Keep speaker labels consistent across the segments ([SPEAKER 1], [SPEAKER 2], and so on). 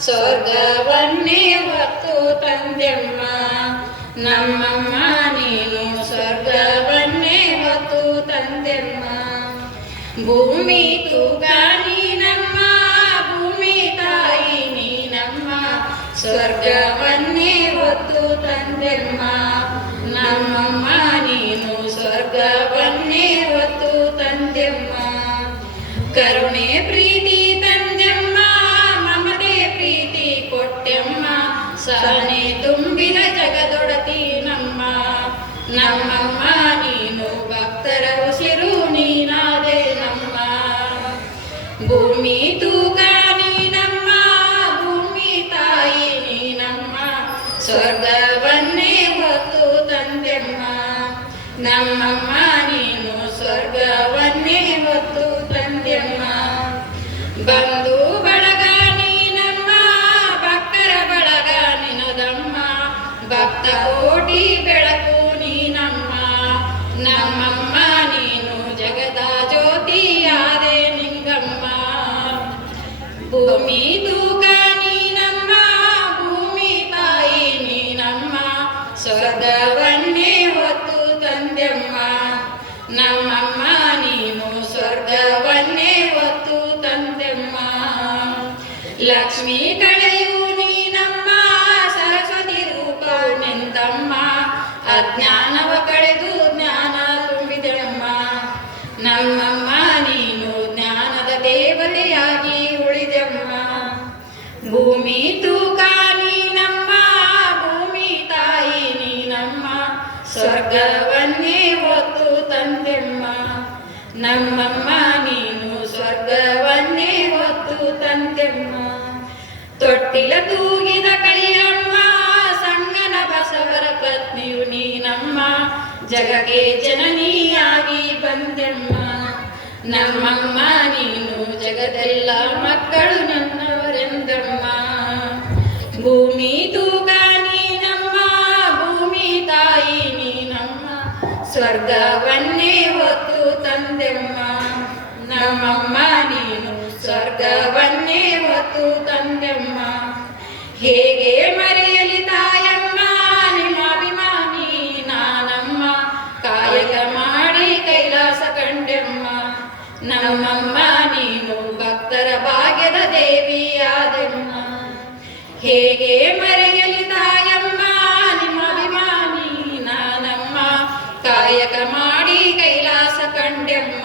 [SPEAKER 1] ಸ್ವರ್ಗವನ್ನೇ ಹೊತ್ತು ತಂದೆಮ್ಮ. ನಮ್ಮಮ್ಮ ನೀನು ಸ್ವರ್ಗವನ್ನೇ ಹೊತ್ತು ತಂದೆಮ್ಮ. ಭೂಮಿ ತೂಕ ಕರುಣೆ ಪ್ರೀತಿ ತಂದೆಮ್ಮ ಮಮತೆ ಪ್ರೀತಿ ಕೊಟ್ಟೆಮ್ಮ, ಸಹನೆ ತುಂಬಿದ ಜಗದೊಡತಿ ನಮ್ಮ ನಮ್ಮಮ್ಮ, ನೀನು ಭಕ್ತರ ಉಸಿರು ನೀನಾದೆ ನಮ್ಮ. ಭೂಮಿ ತೂಕ ನೀನಮ್ಮ, ಭೂಮಿ ತಾಯಿ ನೀನಮ್ಮ. ಸ್ವರ್ಗವನ್ನೇ ಹೊತ್ತು ತಂದೆಮ್ಮ. ನಮ್ಮಮ್ಮ, ನೀನು ಬಂಧು ಬಳಗ ನೀನಮ್ಮ, ಭಕ್ತರ ಬಳಗ ನಿನದಮ್ಮ. ಭಕ್ತ ಕೋಟಿ ಬೆಳಕು ನೀನಮ್ಮ, ನಮ್ಮಮ್ಮ ನೀನು ಜಗದ ಜ್ಯೋತಿಯಾದೆ ನಿಂಗಮ್ಮ. ಭೂಮಿ ತೂಕ ನೀನಮ್ಮ, ಭೂಮಿ ತಾಯಿ ನೀನಮ್ಮ. ಸ್ವರ್ಗವನ್ನೇ ಹೊತ್ತು ತಂದೆಮ್ಮ. ನಮ್ಮಮ್ಮ ಲಕ್ಷ್ಮೀ ಕಳೆಯು ನೀನಮ್ಮ, ಸರಸ್ವತಿ ರೂಪವು ನಿಂತಮ್ಮ ಅಜ್ಞಾನವ ಕಳೆದು ಜ್ಞಾನ ತುಂಬಿದೆಮ್ಮ ನಮ್ಮಮ್ಮ, ನೀನು ಜ್ಞಾನದ ದೇವತೆಯಾಗಿ ಉಳಿದಮ್ಮ. ಭೂಮಿ ತೂಕ ನೀನಮ್ಮ, ಭೂಮಿ ತಾಯಿ ನೀನಮ್ಮ, ಸ್ವರ್ಗವನ್ನೇ ಹೊತ್ತು ತಂದೆಮ್ಮ. ನಮ್ಮಮ್ಮ, ನೀನು ತೊಟ್ಟಿಲ ತೂಗಿದ ಕೈಯಮ್ಮ ಸಣ್ಣನ ಬಸವರ ಪತ್ನಿಯು ನೀನಮ್ಮ. ಜಗಕ್ಕೆ ಜನನಿಯಾಗಿ ಬಂದೆಮ್ಮ. ನಮ್ಮಮ್ಮ, ನೀನು ಜಗದೆಲ್ಲ ಮಕ್ಕಳು ನನ್ನವರೆಂದಮ್ಮ. ಭೂಮಿ ತೂಕ ನೀನಮ್ಮ, ಭೂಮಿ ತಾಯಿ ನೀನಮ್ಮ. ಸ್ವರ್ಗವನ್ನೇ ಹೊತ್ತು ತಂದೆಮ್ಮ. ನಮ್ಮಮ್ಮ, ನೀನು ಸ್ವರ್ಗವನ್ನೇ ಹೊತ್ತು ತಂದೆಮ್ಮ. ಹೇಗೆ ಮರೆಯಲಿ ತಾಯಮ್ಮ ನಿಮ್ಮ ಅಭಿಮಾನಿ ನಾನಮ್ಮ. ಕಾಯಕ ಮಾಡಿ ಕೈಲಾಸ ಕಂಡೆಮ್ಮ. ನಮ್ಮಮ್ಮ, ನೀನು ಭಕ್ತರ ಭಾಗ್ಯದ ದೇವಿಯಾದೆಮ್ಮ. ಹೇಗೆ ಮರೆಯಲಿ ತಾಯಮ್ಮ ನಿಮ್ಮ ಅಭಿಮಾನಿ ನಾನಮ್ಮ. ಕಾಯಕ ಮಾಡಿ ಕೈಲಾಸ ಕಂಡೆಮ್ಮ.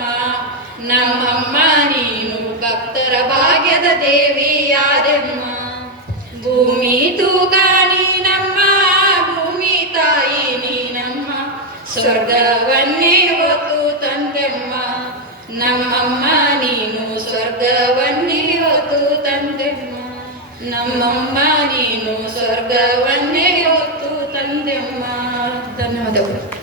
[SPEAKER 1] ನಮ್ಮಮ್ಮ, ನೀನು ಭಕ್ತರ ಭಾಗ್ಯದ ದೇವಿಯಾದೆಮ್ಮ ಭೂಮಿ ತೂಕ ನೀನಮ್ಮ ಭೂಮಿ ತಾಯಿ ನೀನಮ್ಮ. ಸ್ವರ್ಗವನ್ನೇ ಹೊತ್ತು ತಂದೆಮ್ಮ. ನಮ್ಮಮ್ಮ, ನೀನು ಸ್ವರ್ಗವನ್ನೇ ಹೊತ್ತು ತಂದೆಮ್ಮ. ನಮ್ಮಮ್ಮ, ನೀನು ಸ್ವರ್ಗವನ್ನೇ ಹೊತ್ತು ತಂದೆಮ್ಮ. ಧನ್ಯವಾದಗಳು.